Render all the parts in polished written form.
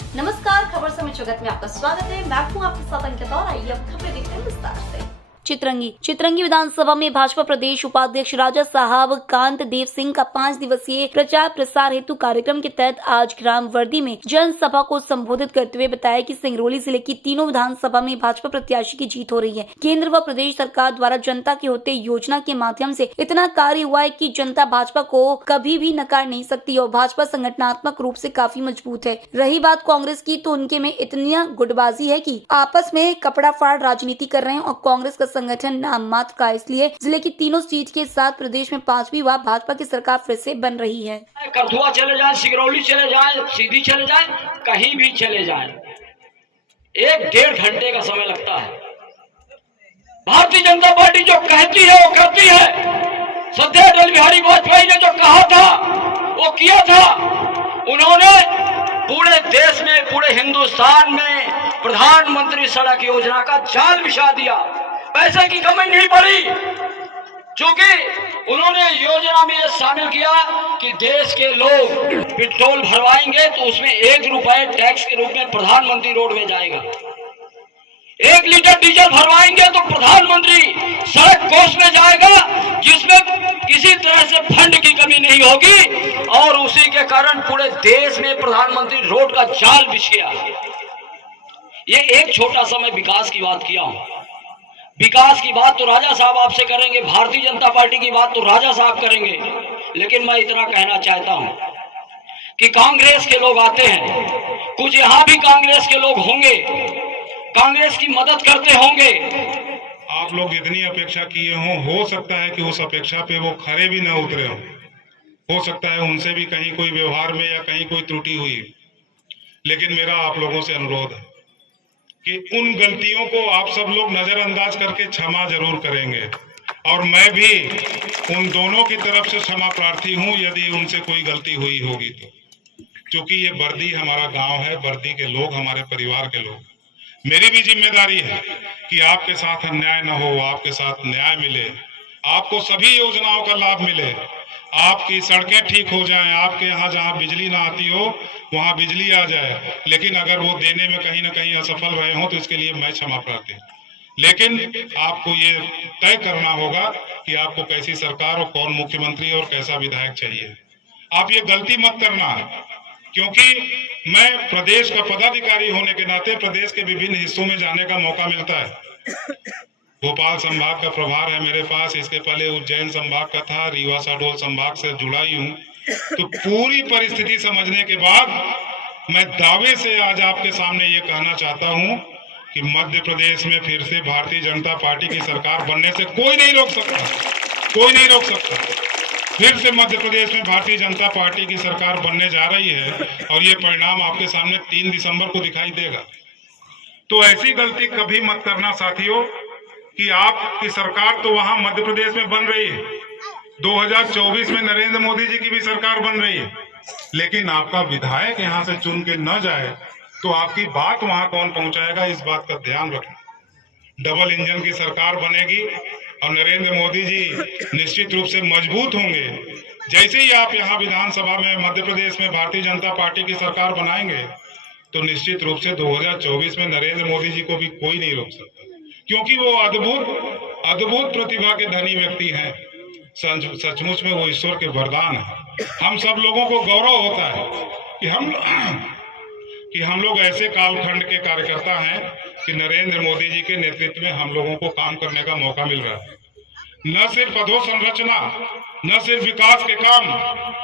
नमस्कार, खबर समय जगत में आपका स्वागत है। मैं हूं आपके साथ अंकिता और आइए अब खबरें देखते हैं विस्तार से। चित्रंगी विधानसभा में भाजपा प्रदेश उपाध्यक्ष राजा साहब कांत देव सिंह का 5 दिवसीय प्रचार प्रसार हेतु कार्यक्रम के तहत आज ग्राम वर्दी में जनसभा को संबोधित करते हुए बताया कि सिंगरौली जिले की तीनों विधानसभा में भाजपा प्रत्याशी की जीत हो रही है। केंद्र व प्रदेश सरकार द्वारा जनता के होते योजना के माध्यम से इतना कार्य हुआ है कि जनता भाजपा को कभी भी नकार नहीं सकती और भाजपा संगठनात्मक रूप से काफी मजबूत है। रही बात कांग्रेस की, तो उनके में इतनी गुटबाजी है कि आपस में कपड़ा फाड़ राजनीति कर रहे हैं और कांग्रेस का संगठन नाम मात्र का। इसलिए जिले की तीनों सीट के साथ प्रदेश में 5वीं बार भाजपा की सरकार फिर से बन रही है। करधुआ चले जाए, सिंगरौली चले जाए, सीधी चले जाए, कहीं भी चले जाए, 1-1.5 घंटे का समय लगता है। भारतीय जनता पार्टी जो कहती है वो करती है। श्रद्धेय अटल बिहारी वाजपेयी ने जो कहा था वो किया था। उन्होंने पूरे देश में, पूरे हिंदुस्तान में प्रधानमंत्री सड़क योजना का जाल बिछा दिया। पैसे की कमी नहीं पड़ी, क्योंकि उन्होंने योजना में शामिल किया कि देश के लोग पेट्रोल भरवाएंगे तो उसमें 1 रुपए टैक्स के रूप में प्रधानमंत्री रोड में जाएगा। 1 लीटर डीजल भरवाएंगे तो प्रधानमंत्री सड़क कोष में जाएगा, जिसमें किसी तरह से फंड की कमी नहीं होगी। और उसी के कारण पूरे देश में प्रधानमंत्री रोड का जाल बिछ गया। ये एक छोटा सा मैं विकास की बात किया हूं। विकास की बात तो राजा साहब आपसे करेंगे, भारतीय जनता पार्टी की बात तो राजा साहब करेंगे, लेकिन मैं इतना कहना चाहता हूं कि कांग्रेस के लोग आते हैं, कुछ यहां भी कांग्रेस के लोग होंगे, कांग्रेस की मदद करते होंगे। आप लोग इतनी अपेक्षा किए हो सकता है कि उस अपेक्षा पे वो खरे भी न उतरे हो सकता है उनसे भी कहीं कोई व्यवहार में या कहीं कोई त्रुटि हुई। लेकिन मेरा आप लोगों से अनुरोध है कि उन गलतियों को आप सब लोग नजरअंदाज करके क्षमा जरूर करेंगे। और मैं भी उन दोनों की तरफ से क्षमा प्रार्थी हूं यदि उनसे कोई गलती हुई होगी तो, क्योंकि ये बर्दी हमारा गांव है, बर्दी के लोग हमारे परिवार के लोग। मेरी भी जिम्मेदारी है कि आपके साथ अन्याय न हो, आपके साथ न्याय मिले, आपको सभी योजनाओं का लाभ मिले, आपकी सड़कें ठीक हो जाएं, आपके यहाँ जहाँ बिजली ना आती हो वहाँ बिजली आ जाए। लेकिन अगर वो देने में कहीं ना कहीं असफल रहे हो तो इसके लिए मैं क्षमा प्रार्थी। लेकिन आपको ये तय करना होगा कि आपको कैसी सरकार और कौन मुख्यमंत्री और कैसा विधायक चाहिए। आप ये गलती मत करना, क्योंकि मैं प्रदेश का पदाधिकारी होने के नाते प्रदेश के विभिन्न हिस्सों में जाने का मौका मिलता है। भोपाल संभाग का प्रभार है मेरे पास, इसके पहले उज्जैन संभाग का था, रीवा शहडोल संभाग से जुड़ा ही हूँ। तो पूरी परिस्थिति समझने के बाद मैं दावे से आज आपके सामने ये कहना चाहता हूँ कि मध्य प्रदेश में फिर से भारतीय जनता पार्टी की सरकार बनने से कोई नहीं रोक सकता, कोई नहीं रोक सकता। फिर से मध्य प्रदेश में भारतीय जनता पार्टी की सरकार बनने जा रही है और ये परिणाम आपके सामने 3 दिसंबर को दिखाई देगा। तो ऐसी गलती कभी मत करना साथियों कि आपकी सरकार तो वहां मध्य प्रदेश में बन रही है, 2024 में नरेंद्र मोदी जी की भी सरकार बन रही है, लेकिन आपका विधायक यहां से चुन के न जाए तो आपकी बात वहां कौन पहुंचाएगा, इस बात का ध्यान रखना। डबल इंजन की सरकार बनेगी और नरेंद्र मोदी जी निश्चित रूप से मजबूत होंगे। जैसे ही आप यहाँ विधानसभा में मध्य प्रदेश में भारतीय जनता पार्टी की सरकार बनाएंगे तो निश्चित रूप से 2024 में नरेंद्र मोदी जी को भी कोई नहीं रोक सकता, क्योंकि वो अद्भुत प्रतिभा के धनी व्यक्ति हैं। सचमुच में वो ईश्वर के वरदान है। हम सब लोगों को गौरव होता है कि हम लोग ऐसे कालखंड के कार्यकर्ता हैं कि नरेंद्र मोदी जी के नेतृत्व में हम लोगों को काम करने का मौका मिल रहा है। न सिर्फ अधोसंरचना, न सिर्फ विकास के काम,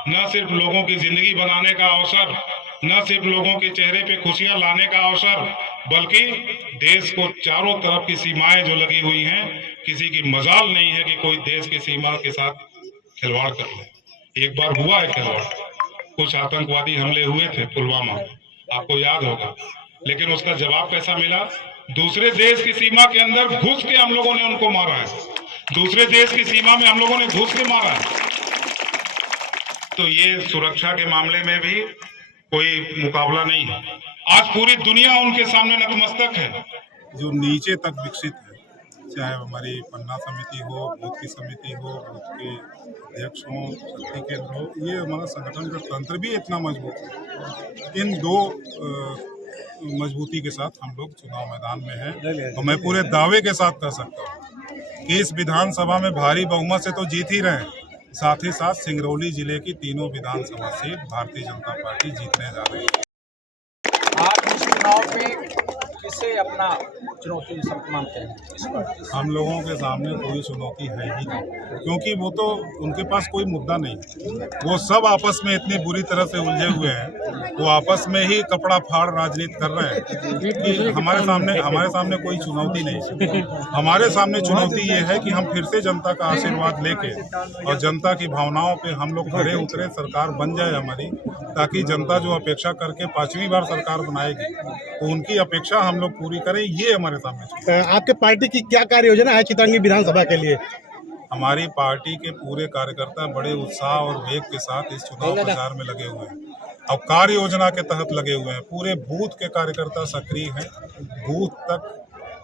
न सिर्फ लोगों की जिंदगी बनाने का अवसर, न सिर्फ लोगों के चेहरे पे खुशियां लाने का अवसर, बल्कि देश को चारों तरफ की सीमाएं जो लगी हुई हैं, किसी की मजाल नहीं है कि कोई देश की सीमा के साथ खिलवाड़ कर ले। एक बार हुआ है खिलवाड़, कुछ आतंकवादी हमले हुए थे पुलवामा, आपको याद होगा, लेकिन उसका जवाब कैसा मिला? दूसरे देश की सीमा के अंदर घुस के हम लोगों ने उनको मारा है, दूसरे देश की सीमा में हम लोगों ने घुस के मारा है। तो ये सुरक्षा के मामले में भी कोई मुकाबला नहीं है। आज पूरी दुनिया उनके सामने नतमस्तक है। जो नीचे तक विकसित है, चाहे हमारी पन्ना समिति हो, बूथ की समिति हो, बूथ के अध्यक्ष हों, शक्ति केंद्र हो, ये हमारा संगठन का तंत्र भी इतना मजबूत है। इन दो मजबूती के साथ हम लोग चुनाव मैदान में हैं और मैं पूरे दावे के साथ कह सकता हूँ कि इस विधानसभा में भारी बहुमत से तो जीत ही रहे हैं, साथ ही साथ सिंगरौली जिले की तीनों विधानसभा सीट भारतीय जनता पार्टी जीतने जा रही है। आप इस चुनाव में किसे अपना चुनौती मानते हैं? इस बार हम लोगों के सामने कोई चुनौती है ही नहीं, क्योंकि वो तो उनके पास कोई मुद्दा नहीं है। वो सब आपस में इतनी बुरी तरह से उलझे हुए हैं, वो आपस में ही कपड़ा फाड़ राजनीति कर रहे हैं कि हमारे सामने कोई चुनौती नहीं। हमारे सामने चुनौती ये है कि हम फिर से जनता का आशीर्वाद लेके और जनता की भावनाओं पे हम लोग खड़े उतरे, सरकार बन जाए हमारी, ताकि जनता जो अपेक्षा करके 5वीं बार सरकार बनाएगी तो उनकी अपेक्षा हम लोग पूरी करें, ये हमारे सामने। आपके पार्टी की क्या कार्य योजना है चित्रंगी विधानसभा के लिए? हमारी पार्टी के पूरे कार्यकर्ता बड़े उत्साह और वेग के साथ इस चुनाव प्रचार में लगे हुए हैं और कार्य योजना के तहत लगे हुए हैं। पूरे बूथ के कार्यकर्ता सक्रिय हैं, बूथ तक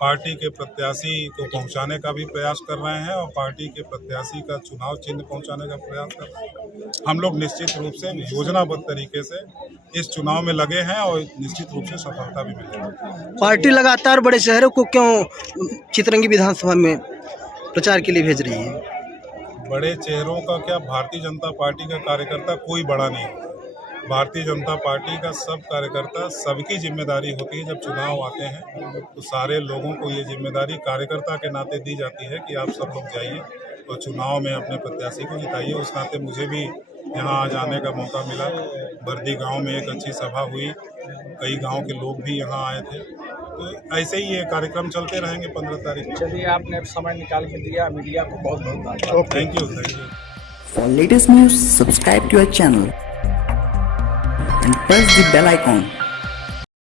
पार्टी के प्रत्याशी को पहुंचाने का भी प्रयास कर रहे हैं और पार्टी के प्रत्याशी का चुनाव चिन्ह पहुंचाने का प्रयास कर रहे हैं। हम लोग निश्चित रूप से योजनाबद्ध तरीके से इस चुनाव में लगे हैं और निश्चित रूप से सफलता भी मिलेगी। पार्टी लगातार बड़े शहरों को क्यों चित्रंगी विधानसभा में प्रचार के लिए भेज रही है? बड़े चेहरों का क्या, भारतीय जनता पार्टी का कार्यकर्ता कोई बड़ा नहीं है। भारतीय जनता पार्टी का सब कार्यकर्ता, सबकी जिम्मेदारी होती है। जब चुनाव आते हैं तो सारे लोगों को ये जिम्मेदारी कार्यकर्ता के नाते दी जाती है कि आप सब लोग जाइए और चुनाव में अपने प्रत्याशी को जिताइए। उस नाते मुझे भी यहाँ आज आने का मौका मिला। बर्दी गांव में एक अच्छी सभा हुई, कई गांव के लोग भी यहाँ आए थे, तो ऐसे ही ये कार्यक्रम चलते रहेंगे 15 तारीख को। चलिए, आपने समय निकाल के दिया, मीडिया को बहुत बहुत धन्यवाद। Thank you. For latest news, subscribe to our channel and press the bell icon.